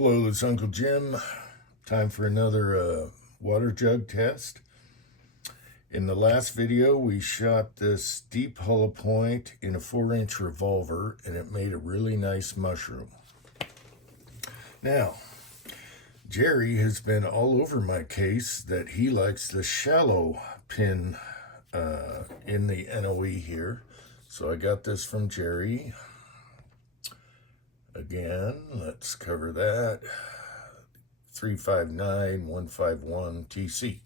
Hello, it's Uncle Jim. Time for another water jug test. In the last video, we shot this deep hollow point in a 4-inch revolver, and it made a really nice mushroom. Now, Jerry has been all over my case that he likes the shallow pin in the NOE here. So I got this from Jerry. Again, let's cover that. 359151 TC.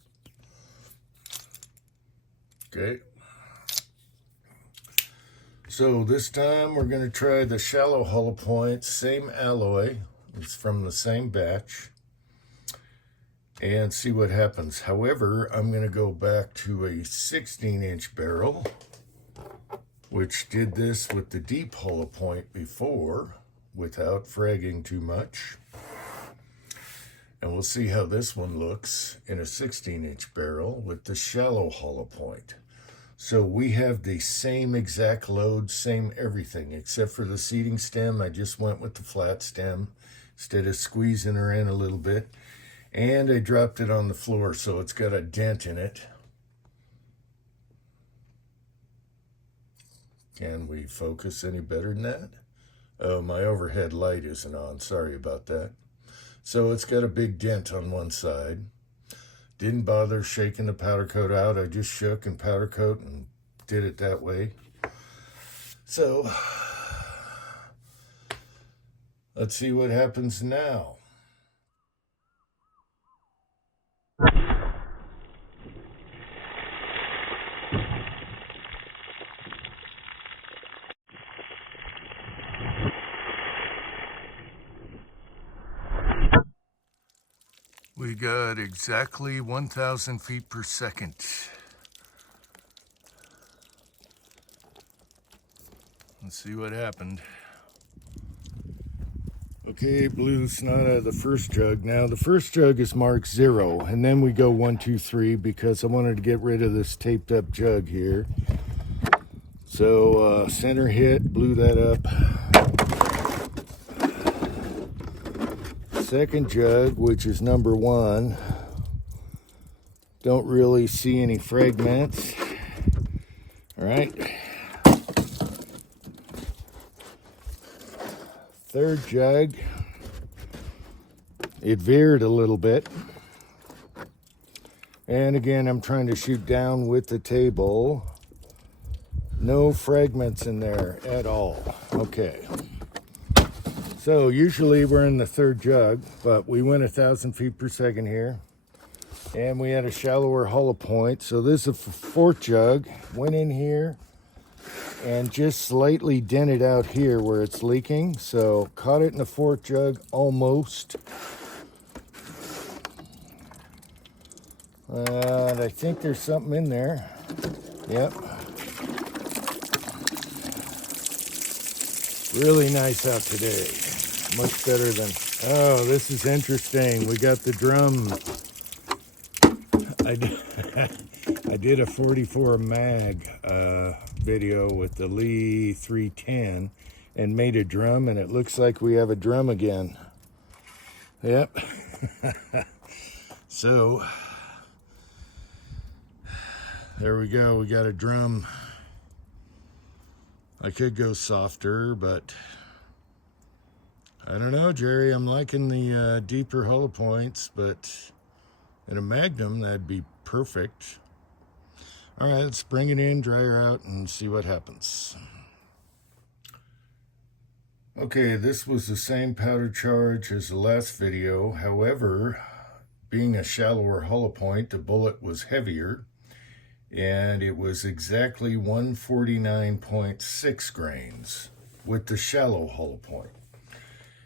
Okay. So this time we're going to try the shallow hollow point, same alloy. It's from the same batch. And see what happens. However, I'm going to go back to a 16-inch barrel, which did this with the deep hollow point before, without fragging too much. And we'll see how this one looks in a 16-inch barrel with the shallow hollow point. So we have the same exact load, same everything, except for the seating stem. I just went with the flat stem instead of squeezing her in a little bit. And I dropped it on the floor, so it's got a dent in it. Can we focus any better than that? Oh, my overhead light isn't on. Sorry about that. So it's got a big dent on one side. Didn't bother shaking the powder coat out. I just shook and powder coat and did it that way. So let's see what happens now. We got exactly 1,000 feet per second. Let's see what happened. Okay, blew the snot out of the first jug. Now the first jug is marked 0, and then we go 1, 2, 3 because I wanted to get rid of this taped up jug here. So center hit, blew that up. Second jug, which is number 1, don't really see any fragments. All right. Third jug, it veered a little bit. And again, I'm trying to shoot down with the table. No fragments in there at all. Okay. So usually we're in the third jug, but we went 1,000 feet per second here. And we had a shallower hollow point. So this is a fourth jug. Went in here and just slightly dented out here where it's leaking. So caught it in the fourth jug almost. And I think there's something in there. Yep. Really nice out today. Much better than, oh, this is interesting. We got the drum. I did a 44 mag video with the Lee 310 and made a drum, and it looks like we have a drum again. Yep. So there we go. We got a drum. I could go softer, but I don't know, Jerry. I'm liking the deeper hollow points, but in a Magnum, that'd be perfect. All right, let's bring it in, dry her out, and see what happens. Okay, this was the same powder charge as the last video. However, being a shallower hollow point, the bullet was heavier, and it was exactly 149.6 grains with the shallow hollow point.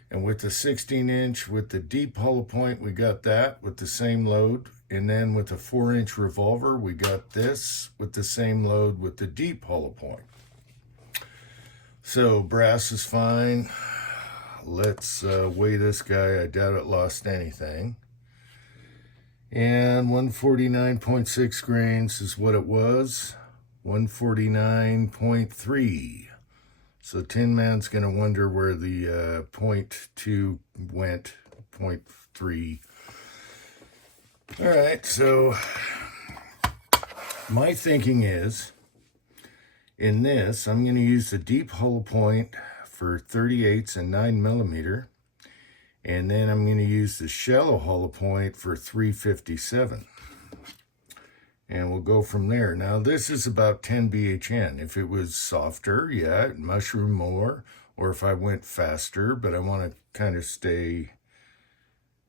And with the 16-inch, with the deep hollow point, we got that with the same load. And then with the 4-inch revolver, we got this with the same load with the deep hollow point. So brass is fine. Let's weigh this guy. I doubt it lost anything. And 149.6 grains is what it was. 149.3. So Tin Man's going to wonder where the 0.2 went 0.3. All right, so my thinking is, in this, I'm going to use the deep hollow point for 38's and 9mm, and then I'm going to use the shallow hollow point for 357. And we'll go from there. Now, this is about 10 BHN. If it was softer, yeah, it'd mushroom more, or if I went faster, but I want to kind of stay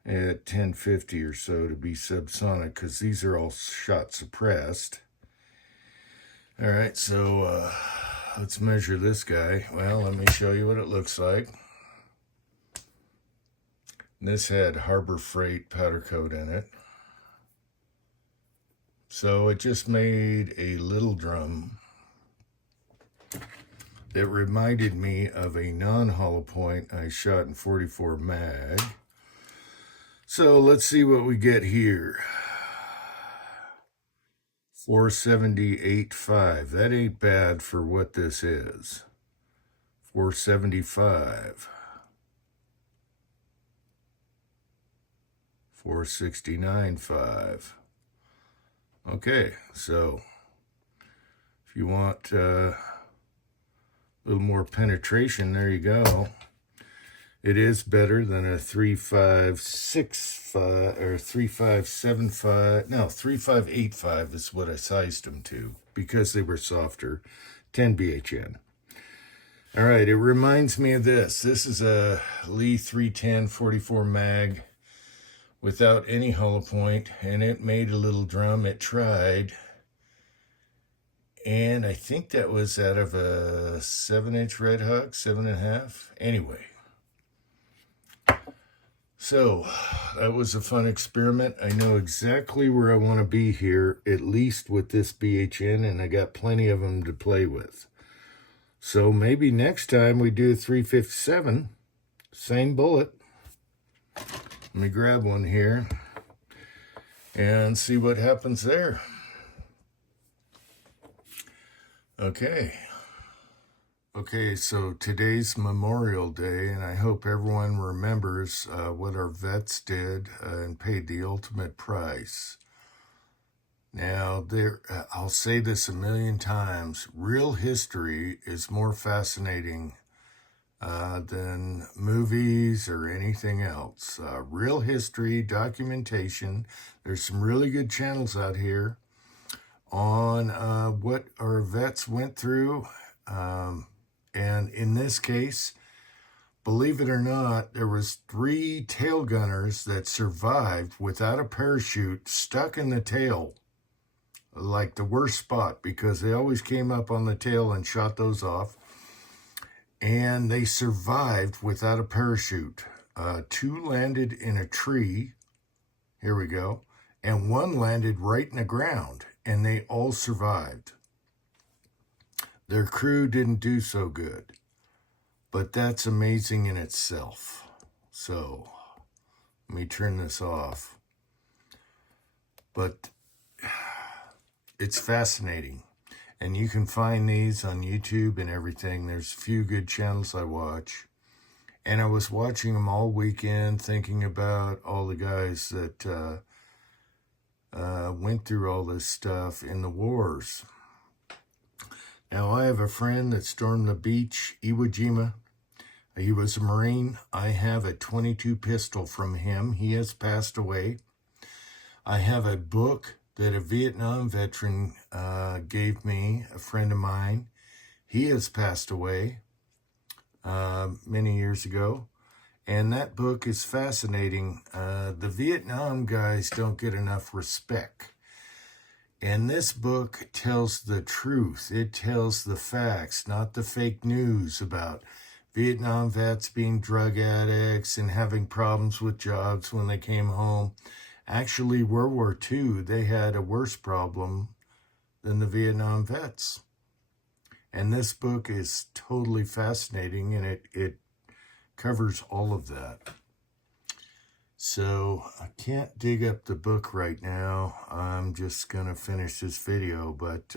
at 1050 or so to be subsonic, because these are all shot suppressed. All right, so let's measure this guy. Well, let me show you what it looks like. This had Harbor Freight powder coat in it. So it just made a little drum that reminded me of a non-hollow point I shot in 44 mag. So let's see what we get here. 478.5. That ain't bad for what this is. 475. 469.5. Okay, so if you want a little more penetration, there you go. It is better than a 3565 or 3575. No, 3585 is what I sized them to because they were softer. 10 BHN. All right, it reminds me of this. This is a Lee 310 44 mag without any hollow point, and it made a little drum. It tried. And I think that was out of a 7-inch Red Hawk, 7.5. Anyway. So, that was a fun experiment. I know exactly where I want to be here, at least with this BHN, and I got plenty of them to play with. So, maybe next time we do a 357, same bullet. Let me grab one here and see what happens there. Okay, so today's Memorial Day, and I hope everyone remembers what our vets did and paid the ultimate price. Now, I'll say this a million times, real history is more fascinating than movies or anything else. Real history, documentation, there's some really good channels out here on what our vets went through. And in this case, believe it or not, there was 3 tail gunners that survived without a parachute, stuck in the tail, like the worst spot, because they always came up on the tail and shot those off. And they survived without a parachute. 2 landed in a tree. Here we go. And 1 landed right in the ground, and they all survived. Their crew didn't do so good, but that's amazing in itself. So, let me turn this off. But it's fascinating, and you can find these on YouTube and everything. There's a few good channels I watch, and I was watching them all weekend, thinking about all the guys that went through all this stuff in the wars. Now, I have a friend that stormed the beach, Iwo Jima. He was a Marine. I have a .22 pistol from him. He has passed away. I have a book that a Vietnam veteran gave me, a friend of mine. He has passed away many years ago. And that book is fascinating. The Vietnam guys don't get enough respect. And this book tells the truth. It tells the facts, not the fake news about Vietnam vets being drug addicts and having problems with jobs when they came home. Actually, World War II, they had a worse problem than the Vietnam vets. And this book is totally fascinating, and it covers all of that. So I can't dig up the book right now. I'm just going to finish this video, but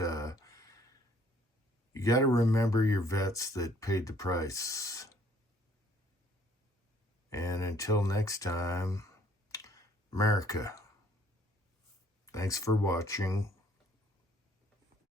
you got to remember your vets that paid the price. And until next time, America. Thanks for watching.